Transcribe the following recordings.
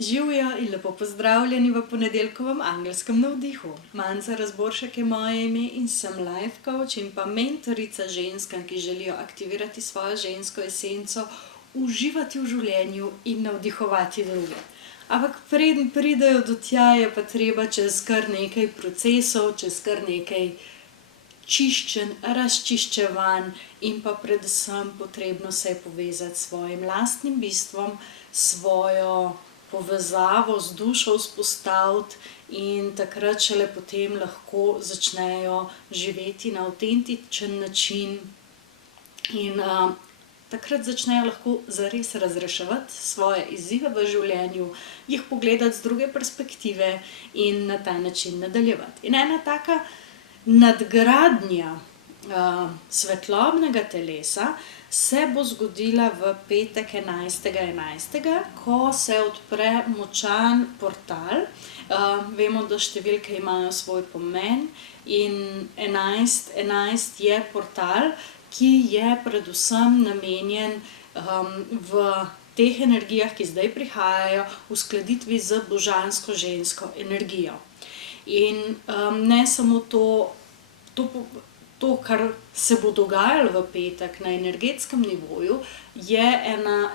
Živijo in lepo pozdravljeni v ponedeljkovem angelskem navdihu. Manca Razboršek je moje ime in sem life coach in pa mentorica ženskam, ki želijo aktivirati svojo žensko esenco, uživati v življenju in navdihovati druge. Ampak preden pridejo do tja, je pa treba čez kar nekaj procesov, čez kar nekaj čiščenj, razčiščevanj in pa predvsem potrebno se je povezati s svojim lastnim bistvom, svojo povezavo z dušo vzpostaviti in takrat šele potem lahko začnejo živeti na avtentičen način in takrat začnejo lahko zares razreševati svoje izzive v življenju, jih pogledati z druge perspektive in na ta način nadaljevati. In ena taka nadgradnja svetlobnega telesa se bo zgodila v petek 11.11., ko se odpre močan portal. Vemo, da številke imajo svoj pomen in 11.11 je portal, ki je predvsem namenjen v teh energijah, ki zdaj prihajajo, uskladitvi z božansko žensko energijo. In ne samo to, kar se bo dogajalo v petek na energetskem nivoju, je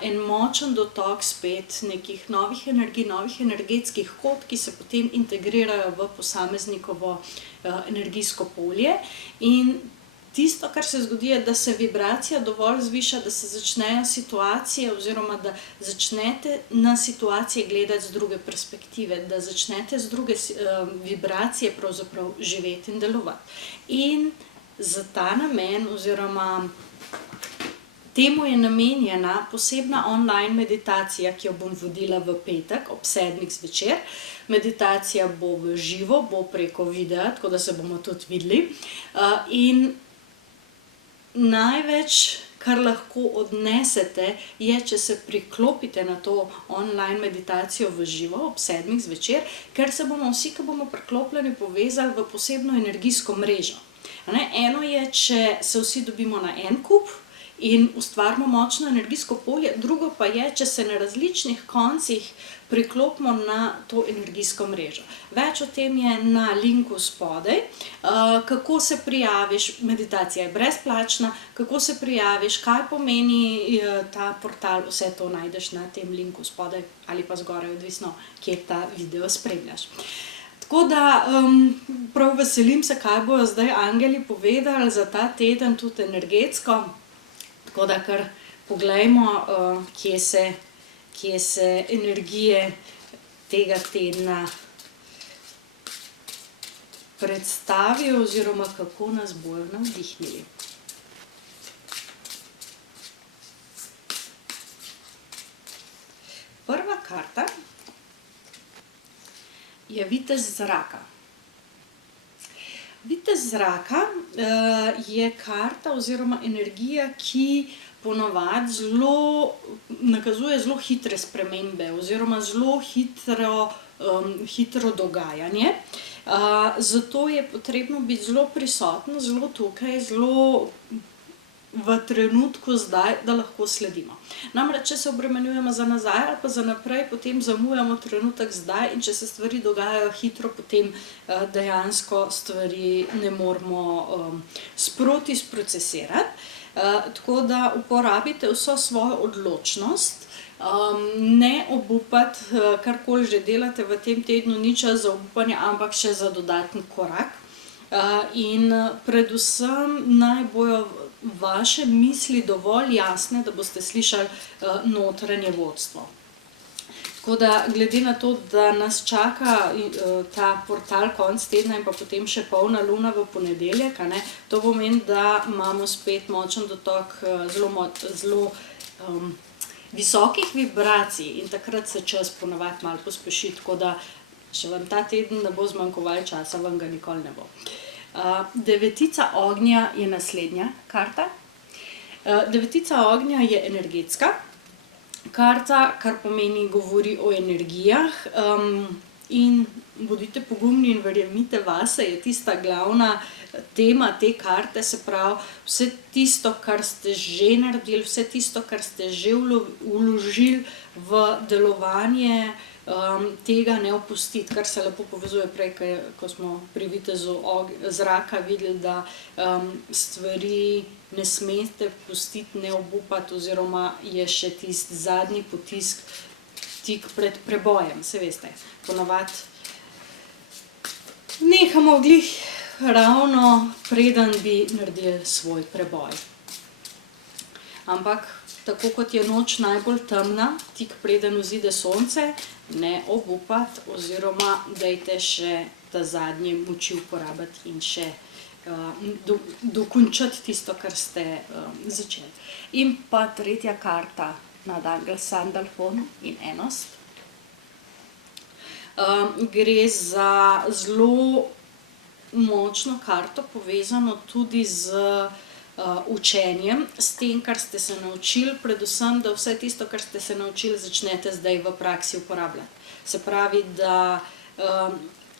en močen dotok spet nekih novih energij, novih energetskih kod, ki se potem integrirajo v posameznikovo energijsko polje. In tisto, kar se zgodi, je, da se vibracija dovolj zviša, da se začnejo situacije oziroma da začnete na situacije gledati z druge perspektive, da začnete z druge vibracije pravzaprav živeti in delovati. In za ta namen oziroma temu je namenjena posebna online meditacija, ki jo bom vodila v petek ob 7. zvečer. Meditacija bo v živo, bo preko videa, tako da se bomo tudi videli. In največ, kar lahko odnesete, je, če se priklopite na to online meditacijo v živo ob 7. zvečer, ker se bomo vsi, ki bomo priklopljeni, povezali v posebno energijsko mrežo. Eno je, če se vsi dobimo na en kup in ustvarimo močno energijsko polje, drugo pa je, če se na različnih koncih priklopimo na to energijsko mrežo. Več o tem je na linku spodaj. Kako se prijaviš, meditacija je brezplačna, kako se prijaviš, kaj pomeni ta portal, vse to najdeš na tem linku spodaj ali pa zgoraj, odvisno, kje ta video spremljaš. Tako da prav veselim se, kaj bojo zdaj angeli povedali za ta teden, tudi energetsko. Tako da kar poglejmo, kje se energije tega tedna predstavijo oziroma kako nas bojo navdihnili. Prva karta je vitez zraka. Vitez zraka je karta oziroma energija, ki ponavadi nakazuje zelo hitre spremembe oziroma zelo hitro dogajanje. Zato je potrebno biti zelo prisoten, zelo tukaj, zelo v trenutku zdaj, da lahko sledimo. Namreč, če se obremenjujemo za nazaj ali pa za naprej, potem zamujamo trenutek zdaj in če se stvari dogajajo hitro, potem dejansko stvari ne moremo sproti sprocesirati. Tako da uporabite vso svojo odločnost, ne obupati, karkoli že delate v tem tednu, ni čas za obupanje, ampak še za dodaten korak. In predvsem naj bojo vaše misli dovolj jasne, da boste slišali notranje vodstvo. Tako da glede na to, da nas čaka ta portal konec tedna in pa potem še polna luna v ponedeljek, to pomeni, da imamo spet močen dotok zelo visokih vibracij in takrat se čas ponavadi malo pospeši, tako da če vam ta teden ne bo zmanjkovalo časa, vam ga nikoli ne bo. Devetica ognja je naslednja karta. Devetica ognja je energetska karta, kar pomeni, govori o energijah in bodite pogumni in verjemite vase, je tista glavna tema te karte, se pravi vse tisto, kar ste že naredili, vse tisto, kar ste že vložili v delovanje tega ne opustiti, kar se lepo povezuje prej, ko smo pri vitezu zraka videli, da stvari ne smete pustiti, ne obupati, oziroma je še tisti zadnji potisk tik pred prebojem. Saj veste, ponavadi nehamo glih ravno preden bi naredili svoj preboj. Ampak tako kot je noč najbolj temna, tik preden vzide sonce, ne obupati oziroma dajte še ta zadnje moči uporabiti in še dokončati tisto, kar ste začeli. In pa tretja karta nad Angel Sandalphon in enost. Gre za zelo močno karto, povezano tudi z učenjem, s tem, kar ste se naučili, predvsem, da vse tisto, kar ste se naučili, začnete zdaj v praksi uporabljati. Se pravi, da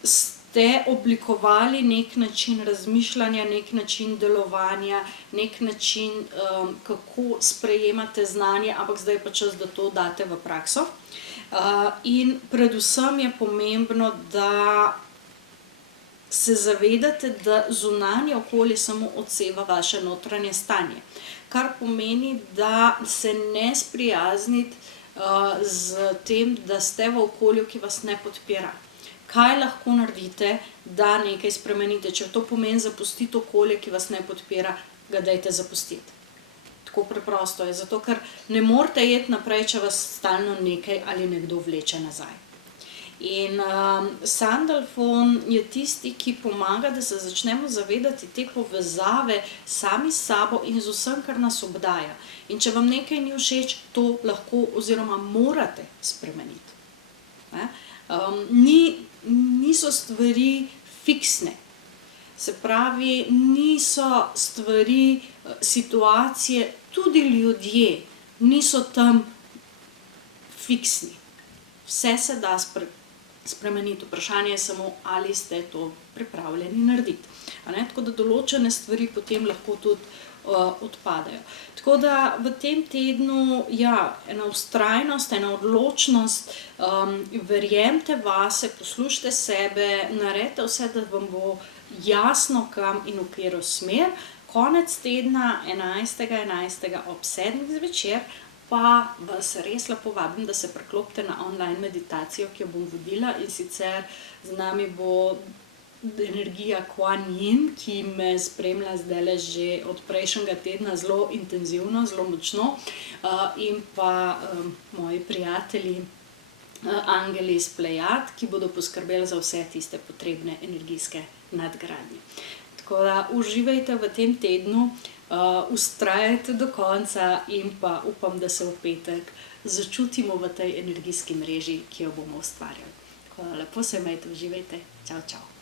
ste oblikovali nek način razmišljanja, nek način delovanja, nek način, kako sprejemate znanje, ampak zdaj je pa čas, da to date v prakso. In predvsem je pomembno, da se zavedate, da zunanje okolje samo odseva vaše notranje stanje. Kar pomeni, da se ne sprijaznite z tem, da ste v okolju, ki vas ne podpira. Kaj lahko naredite, da nekaj spremenite? Če to pomeni zapustiti okolje, ki vas ne podpira, ga dajte zapustiti. Tako preprosto je, zato ker ne morete iti naprej, če vas stalno nekaj ali nekdo vleče nazaj. In Sandalphon je tisti, ki pomaga, da se začnemo zavedati te povezave sami s sabo in z vsem, kar nas obdaja. In če vam nekaj ni všeč, to lahko oziroma morate spremeniti. Niso stvari fiksne. Se pravi, niso stvari, situacije, tudi ljudje niso tam fiksni. Vse se da spremeniti, vprašanje je samo, ali ste to pripravljeni narediti. Tako da določene stvari potem lahko tudi odpadejo. Tako da v tem tednu, ena vztrajnost, ena odločnost, verjemite vase, poslušajte sebe, naredite vse, da vam bo jasno, kam in v katero smer. Konec tedna, 11.11. ob 7. zvečer, pa vas res lepo vabim, da se priklopite na online meditacijo, ki jo bom vodila, in sicer z nami bo energija Kuan Yin, ki me spremlja zdajle že od prejšnjega tedna zelo intenzivno, zelo močno, in pa moji prijatelji, angeli iz Plejad, ki bodo poskrbeli za vse tiste potrebne energijske nadgradnje. Tako da uživajte v tem tednu, vztrajajte do konca in pa upam, da se v petek začutimo v tej energijski mreži, ki jo bomo ustvarjali. Tako da lepo se imejte, uživajte. Čau, čau.